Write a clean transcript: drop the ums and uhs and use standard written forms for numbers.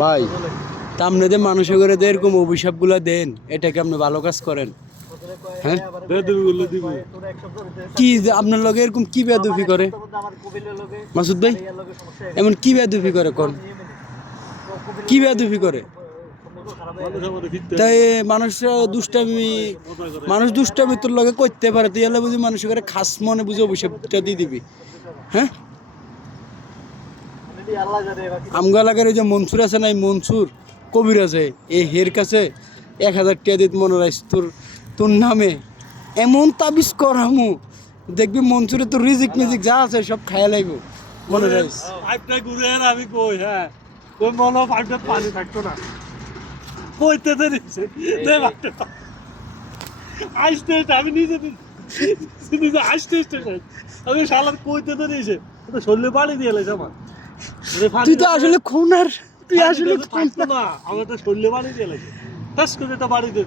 ভাই তা আপনি যে মানুষের করে যে এরকম অভিশাপগুলো দেন, এটা কি আপনি ভালো কাজ করেন? হ্যাঁ, কি যে আপনার লগে এরকম কি বেয়াদবি করে মাসুদ ভাই? এমন কি বেয়াদবি করে কোন? কি বেয়াদবি করে? তাই মানুষ দুষ্টামি তোর লগে করতে পারে, তুই এলে বুঝি মানুষের করে খাস মনে বুঝে অভিশাপটা দিয়ে দিবি? হ্যাঁ, আমগা এলাকার ওই যে মনসুর আছে না, এই মনসুর কবির আছে, এই হের কাছে 1,000 টাকা দিত মনে রাখিস, তোর নামে এমন তাবিজ করামু, দেখবি মনসুরে তোর রিজিক মিজিক যা আছে সব খায়া লাগব, মনে রাখিস। পাইপটা ঘুরে আর আমি কই, হ্যাঁ ওই মনে হয় পাইপটা পানি থাকতো না, কইতে তো নিচ্ছে আসতে আমি নিজে নিজে আসতে আমি শালার কইতে তো নিয়েছে, শরীরে পানি দিয়ে এলেছে আমার। তুই তো আসলে খুনার, তুই আসলে থাকতো না, আমার তো শরীরে পানি দিয়ে এলেছে, টাস করে একটা বাড়ি দিয়ে